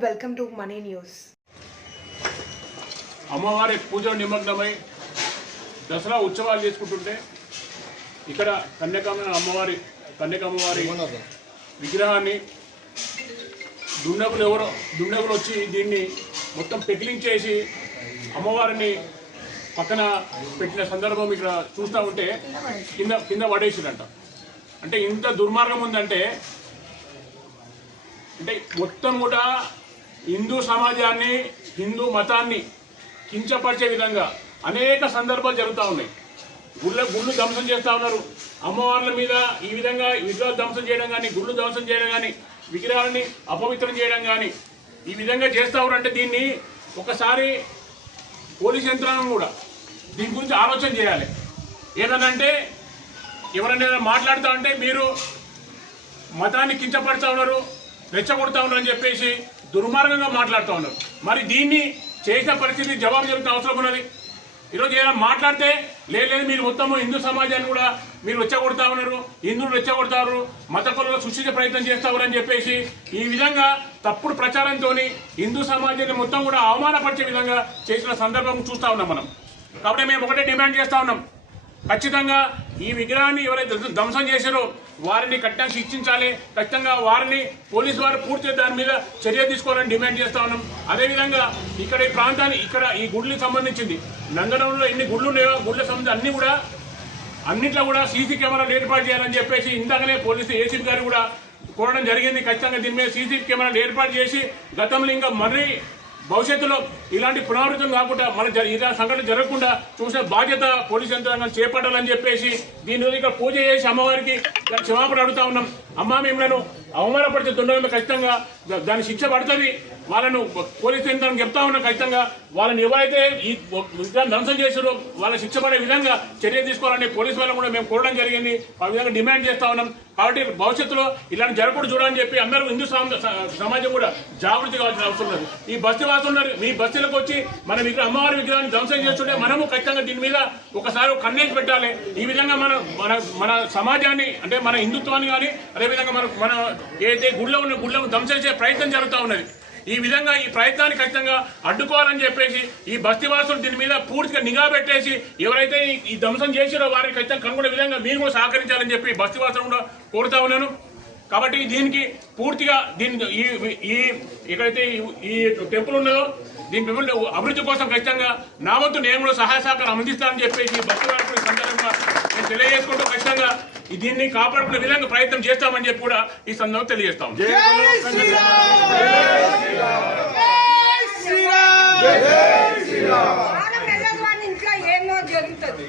Welcome to money news. అమ్మవారి పూజలో నిమగ్నమై దసరా ఉత్సవాలు చేసుకుంటుంటే ఇక్కడ కన్యకమ్మవారి విగ్రహాన్ని దుండగులు వచ్చి దీన్ని మొత్తం పెకిలింగ్ చేసి అమ్మవారిని పక్కన పెట్టిన సందర్భం ఇక్కడ చూస్తూ ఉంటే కింద పడేసిరంట. అంటే ఇంత దుర్మార్గం ఉందంటే మొత్తం కూడా హిందూ సమాజాన్ని హిందూ మతాన్ని కించపరిచే విధంగా అనేక సందర్భాలు జరుగుతూ ఉన్నాయి. గుళ్ళు ధ్వంసం చేస్తూ ఉన్నారు. అమ్మవార్ల మీద ఈ విధంగా విగ్రహాలు ధ్వంసం చేయడం కానీ, గుళ్ళు ధ్వంసం చేయడం కానీ, విగ్రహాలని అపవిత్రం చేయడం కానీ ఈ విధంగా చేస్తూ ఉన్నారంటే దీన్ని ఒకసారి పోలీస్ యంత్రాంగం కూడా దీని గురించి ఆలోచన చేయాలి. ఏదనంటే ఎవరైనా మాట్లాడుతూ ఉంటే మీరు మతాన్ని కించపడుతూ ఉన్నారు, రెచ్చగొడతా ఉన్నారని చెప్పేసి దుర్మార్గంగా మాట్లాడుతూ ఉన్నారు. మరి దీన్ని చేసిన పరిస్థితి జవాబు జరుగుతున్న అవసరం ఉన్నది. ఈరోజు ఏదైనా మాట్లాడితే లేదు మీరు మొత్తము హిందూ సమాజాన్ని కూడా మీరు రెచ్చగొడతా ఉన్నారు, హిందువులు రెచ్చగొడతారు, మత కులంలో సృష్టించే ప్రయత్నం చేస్తారని చెప్పేసి ఈ విధంగా తప్పుడు ప్రచారంతో హిందూ సమాజాన్ని మొత్తం కూడా అవమానపరిచే విధంగా చేసిన సందర్భం చూస్తూ ఉన్నాం మనం. కాబట్టి మేము ఒకటే డిమాండ్ చేస్తూ ఉన్నాం, ఖచ్చితంగా ఈ విగ్రహాన్ని ఎవరైతే ధ్వంసం చేశారో వారిని కఠినంగా శిక్షించాలి. ఖచ్చితంగా వారిని పోలీసు వారు పూర్తిగా దాని మీద చర్య తీసుకోవాలని డిమాండ్ చేస్తా ఉన్నాం. అదేవిధంగా ఇక్కడ ఈ ప్రాంతాన్ని ఈ గుళ్ళకి సంబంధించింది నందనంలో ఎన్ని గుళ్ళు ఉన్నాయో గుళ్ళ సంబంధించి అన్నిట్లో కూడా సీసీ కెమెరాలు ఏర్పాటు చేయాలని చెప్పేసి ఇందాకనే పోలీసు ఏసీపీ గారు కూడా కోరడం జరిగింది. ఖచ్చితంగా దీని మీద సీసీ కెమెరాలు ఏర్పాటు చేసి గతంలో ఇంకా మరీ భవిష్యత్తులో ఇలాంటి పునరావృతం కాకుండా ఇలాంటి సంఘటన జరగకుండా చూసే బాధ్యత పోలీసు యంత్రాంగం చేపట్టాలని చెప్పేసి దీని రోజు ఇక్కడ పూజ చేసి అమ్మవారికి క్షమాపణ అడుగుతా ఉన్నాం. అమ్మ మిమ్మల్ని అవమానపరిచే దుండగులు ఖచ్చితంగా దాని శిక్ష పడుతుంది. వాళ్ళను పోలీసు యంత్రాంగం చెప్తా ఉన్నాం, ఖచ్చితంగా వాళ్ళని ఎవరైతే ఈ ధ్వంసం చేశారో వాళ్ళ శిక్ష పడే విధంగా చర్య తీసుకోవాలని పోలీసు వాళ్ళని కూడా మేము కోరడం జరిగింది. ఆ విధంగా డిమాండ్ చేస్తా ఉన్నాం. కాబట్టి భవిష్యత్తులో ఇలాంటి జరగకూడదు చూడాలని చెప్పి అందరూ హిందూ సమాజం కూడా జాగృతి కావాల్సిన అవసరం ఉన్నది. ఈ బస్తీ వాసులు ఉన్నారు, మీ బస్తీలకు వచ్చి మన అమ్మవారి విగ్రహాన్ని ధ్వంసం చేస్తుంటే మనము ఖచ్చితంగా దీని మీద ఒకసారి కన్నేసి పెట్టాలి. ఈ విధంగా మన సమాజాన్ని అంటే మన హిందుత్వాన్ని కానీ అదేవిధంగా మన ఏదైతే గుళ్ళను ధ్వంసం చేసే ప్రయత్నం జరుగుతూ ఉన్నది. ఈ విధంగా ఈ ప్రయత్నాన్ని ఖచ్చితంగా అడ్డుకోవాలని చెప్పేసి ఈ బస్తీవాసులు దీని మీద పూర్తిగా నిఘా పెట్టేసి ఎవరైతే ఈ ధ్వంసం చేసారో వారికి ఖచ్చితంగా కనుగొనే విధంగా మీరు కూడా సహకరించాలని చెప్పి బస్తీవాసులు కూడా కోరుతా ఉన్నాను. కాబట్టి దీనికి పూర్తిగా ఎక్కడైతే ఈ టెంపుల్ ఉన్నదో దీని అభివృద్ధి కోసం ఖచ్చితంగా నా వంతు నేను కూడా సహాయ సహకారం అందిస్తానని చెప్పేసి బస్తీవాసుల సందర్భంగా నేను తెలియజేసుకుంటూ ఖచ్చితంగా దీన్ని కాపాడుకునే విధంగా ప్రయత్నం చేస్తామని చెప్పి కూడా ఈ సందర్భంగా తెలియజేస్తాం. ఇంట్లో ఏమో జరుగుతుంది.